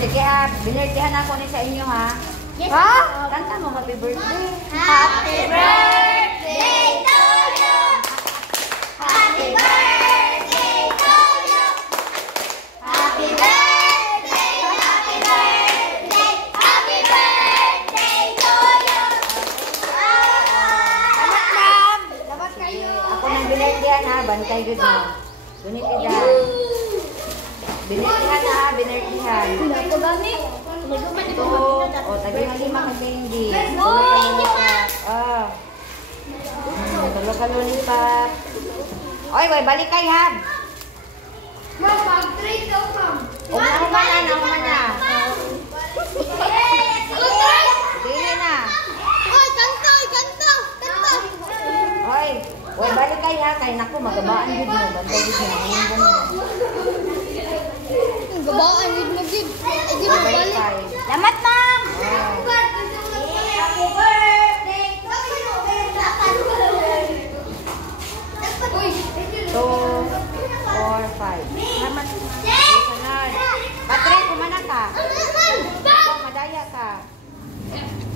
sige ha. Binirtihan ako ni sa inyo ha. Yes. Ha? Kanta mo, happy birthday. Happy birthday to you. Happy birthday to you. Happy birthday, happy birthday, happy birthday to you. Salamat, ma'am. Salamat kayo. Ako nang binirtihan ha. Bantay good mo. Dunitidan. Binirtihan na ha. Binirtihan. Ako gani. Ito. O, tabi ng 5 ka candy. Tulog ka lollipop. Oy, boy, balik kay Hab. Ma'am, mag-trade daw, ma'am. Umana na. Dili na. Oy, kanta. Oy, boy, balik kay ha. Kay naku, magabaan gud mo. Bantay gud mo. Gabaan, gid mo gid. Di mo Balik balik. kay. Salamat, ma'am. Happy birthday. 2, 4, 5. Salamat. Sunod. Patrick, kumana ka. Ikaw, madaya ka.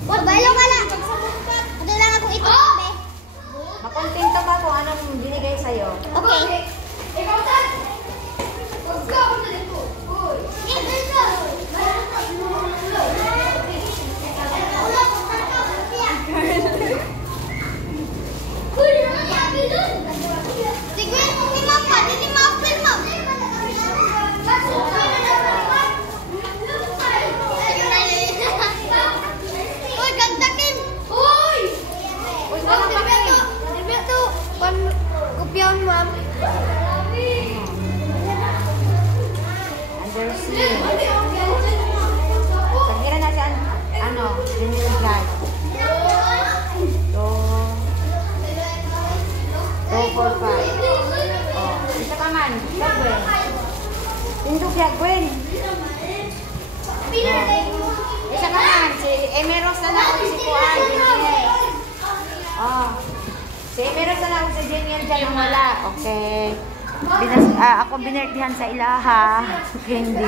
Balo ka lang. Kailangan akong ito, be. Makontento ka kung anong binigay sa'yo. Okay. Ikaw, Tad. Let's go. Sige, ni Ma'am pa. Ni Ma'am pa, Ma'am. Uy, ganda, Kim. Uy! Uy, wala pa kayo. Dito, kopyahan, Ma'am. Undersea. Sagira na siya, Junior Vlog. 2, 4, 5. Oh, isa ka man. Gagwin. Tindog siya, Gwen. Isa ka man. Si Emeros na lang si Kuan. Junior. Oh. Si Emeros na lang si Junior dyan ang wala. Okay. Ako binirtihan sa ilaha. Candy.